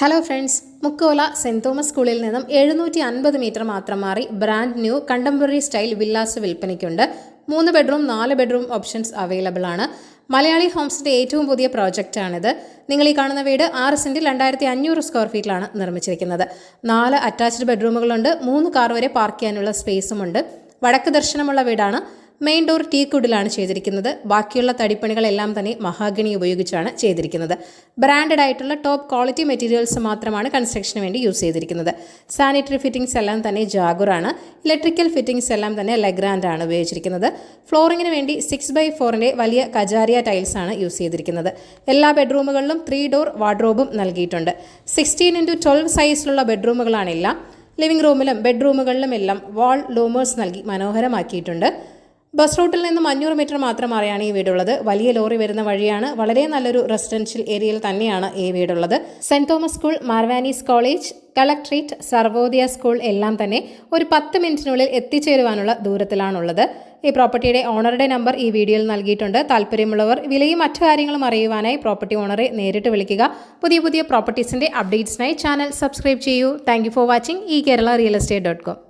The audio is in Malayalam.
Hello friends, Mukkola saint Thomas സ്കൂളിൽ നിന്നും 750 മീറ്റർ മാത്രം മാറി brand new contemporary style villas വിൽപ്പനയ്ക്കുണ്ട്. 3 ബെഡ്റൂം 4 ബെഡ്റൂം ഓപ്ഷൻസ് അവൈലബിൾ ആണ്. മലയാളി ഹോംസിന്റെ ഏറ്റവും പുതിയ പ്രോജക്റ്റാണിത്. നിങ്ങൾ ഈ കാണുന്ന വീട് 6 സെന്റിൽ 2500 സ്ക്വയർ ഫീറ്റിലാണ് നിർമ്മിച്ചിരിക്കുന്നത്. 4 അറ്റാച്ച്ഡ് ബെഡ്റൂമുകളുണ്ട്. 3 കാർ വരെ പാർക്ക് ചെയ്യാനുള്ള സ്പേസുമുണ്ട്. വടക്ക് ദർശനമുള്ള വീടാണ്. മെയിൻ ഡോർ ടീക്കുഡിലാണ് ചെയ്തിരിക്കുന്നത്. ബാക്കിയുള്ള തടിപ്പണികളെല്ലാം തന്നെ മഹാഗണി ഉപയോഗിച്ചാണ് ചെയ്തിരിക്കുന്നത്. ബ്രാൻഡഡ് ആയിട്ടുള്ള ടോപ്പ് ക്വാളിറ്റി മെറ്റീരിയൽസ് മാത്രമാണ് കൺസ്ട്രക്ഷന് വേണ്ടി യൂസ് ചെയ്തിരിക്കുന്നത്. സാനിറ്ററി ഫിറ്റിംഗ്സ് എല്ലാം തന്നെ ജാഗുറാണ്. ഇലക്ട്രിക്കൽ ഫിറ്റിംഗ്സ് എല്ലാം തന്നെ ലെഗ്രാൻഡ് ആണ് ഉപയോഗിച്ചിരിക്കുന്നത്. ഫ്ലോറിങ്ങിന് വേണ്ടി 6x4 വലിയ കജാരിയ ടൈൽസ് ആണ് യൂസ് ചെയ്തിരിക്കുന്നത്. എല്ലാ ബെഡ്റൂമുകളിലും 3 ഡോർ വാർഡ്രോബും നൽകിയിട്ടുണ്ട്. 16x12 സൈസിലുള്ള ബെഡ്റൂമുകളാണെല്ലാം. ലിവിംഗ് റൂമിലും ബെഡ്റൂമുകളിലും എല്ലാം വാൾ ലൂമേഴ്സ് നൽകി മനോഹരമാക്കിയിട്ടുണ്ട്. ബസ് റൂട്ടിൽ നിന്ന് 500 മീറ്റർ മാത്രം മാറിയാണ് ഈ വീടുള്ളത്. വലിയ ലോറി വരുന്ന വഴിയാണ്. വളരെ നല്ലൊരു റെസിഡൻഷ്യൽ ഏരിയയിൽ തന്നെയാണ് ഈ വീടുള്ളത്. Saint Thomas school, Mar Ivanios college, collectorate, Sarvodaya school എല്ലാം തന്നെ ഒരു 10 മിനിറ്റിനുള്ളിൽ എത്തിച്ചേരുവാനുള്ള ദൂരത്തിലാണുള്ളത്. ഈ പ്രോപ്പർട്ടിയുടെ ഓണറുടെ നമ്പർ ഈ വീഡിയോയിൽ നൽകിയിട്ടുണ്ട്. താല്പര്യമുള്ളവർ വിലയും മറ്റു കാര്യങ്ങളും അറിയുവാനായി പ്രോപ്പർട്ടി ഓണറെ നേരിട്ട് വിളിക്കുക. പുതിയ പ്രോപ്പർട്ടീസിന്റെ അപ്ഡേറ്റ്സിനായി ചാനൽ സബ്സ്ക്രൈബ് ചെയ്യൂ. Thank you for watching. ഈ കേരള റിയൽ എസ്റ്റേറ്റ്.com